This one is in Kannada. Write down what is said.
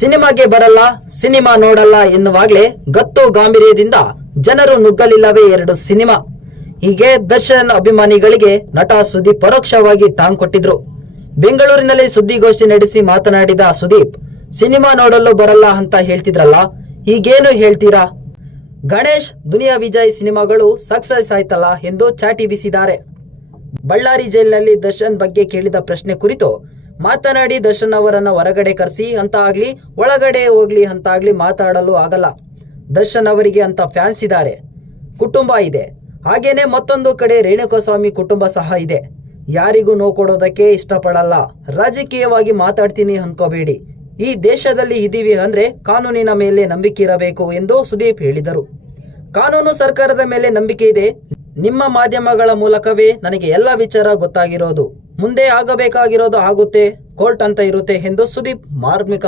ಸಿನಿಮಾಗೆ ಬರಲ್ಲ, ಸಿನಿಮಾ ನೋಡಲ್ಲ ಎನ್ನುವಾಗಲೇ ಗತ್ತು ಗಾಂಭೀರ್ಯದಿಂದ ಜನರು ನುಗ್ಗಲಿಲ್ಲವೇ 2 ಸಿನಿಮಾ. ಹೀಗೆ ದರ್ಶನ್ ಅಭಿಮಾನಿಗಳಿಗೆ ನಟ ಸುದೀಪ್ ಪರೋಕ್ಷವಾಗಿ ಟಾಂಗ್ ಕೊಟ್ಟಿದ್ರು. ಬೆಂಗಳೂರಿನಲ್ಲಿ ಸುದ್ದಿಗೋಷ್ಠಿ ನಡೆಸಿ ಮಾತನಾಡಿದ ಸುದೀಪ್, ಸಿನಿಮಾ ನೋಡಲು ಬರಲ್ಲ ಅಂತ ಹೇಳ್ತಿದ್ರಲ್ಲ, ಈಗೇನು ಹೇಳ್ತೀರಾ? ಗಣೇಶ್ ದುನಿಯಾ ವಿಜಯ್ ಸಿನಿಮಾಗಳು ಸಕ್ಸಸ್ ಆಯ್ತಲ್ಲ ಎಂದು ಚಾಟಿ ಬೀಸಿದ್ದಾರೆ. ಬಳ್ಳಾರಿ ಜೈಲಿನಲ್ಲಿ ದರ್ಶನ್ ಬಗ್ಗೆ ಕೇಳಿದ ಪ್ರಶ್ನೆ ಕುರಿತು ಮಾತನಾಡಿ, ದರ್ಶನ್ ಅವರನ್ನ ಹೊರಗಡೆ ಕರೆಸಿ ಅಂತ ಆಗ್ಲಿ, ಒಳಗಡೆ ಹೋಗ್ಲಿ ಅಂತ ಆಗ್ಲಿ ಮಾತಾಡಲು ಆಗಲ್ಲ. ದರ್ಶನ್ ಅವರಿಗೆ ಅಂತ ಫ್ಯಾನ್ಸ್ ಇದ್ದಾರೆ, ಕುಟುಂಬ ಇದೆ. ಹಾಗೇನೆ ಮತ್ತೊಂದು ಕಡೆ ರೇಣುಕಾಸ್ವಾಮಿ ಕುಟುಂಬ ಸಹ ಇದೆ. ಯಾರಿಗೂ ನೋವು ಕೊಡೋದಕ್ಕೆ ಇಷ್ಟಪಡಲ್ಲ. ರಾಜಕೀಯವಾಗಿ ಮಾತಾಡ್ತೀನಿ ಅನ್ಕೋಬೇಡಿ. ಈ ದೇಶದಲ್ಲಿ ಇದೀವಿ ಅಂದ್ರೆ ಕಾನೂನಿನ ಮೇಲೆ ನಂಬಿಕೆ ಇರಬೇಕು ಎಂದು ಸುದೀಪ್ ಹೇಳಿದರು. ಕಾನೂನು ಸರ್ಕಾರದ ಮೇಲೆ ನಂಬಿಕೆ ಇದೆ. ನಿಮ್ಮ ಮಾಧ್ಯಮಗಳ ಮೂಲಕವೇ ನನಗೆ ಎಲ್ಲ ವಿಚಾರ ಗೊತ್ತಾಗಿರೋದು. ಮುಂದೆ ಆಗಬೇಕಾಗಿರೋದು ಆಗುತ್ತೆ, ಕೋರ್ಟ್ ಅಂತ ಇರುತ್ತೆ ಎಂದು ಸುದೀಪ್ ಮಾರ್ಮಿಕ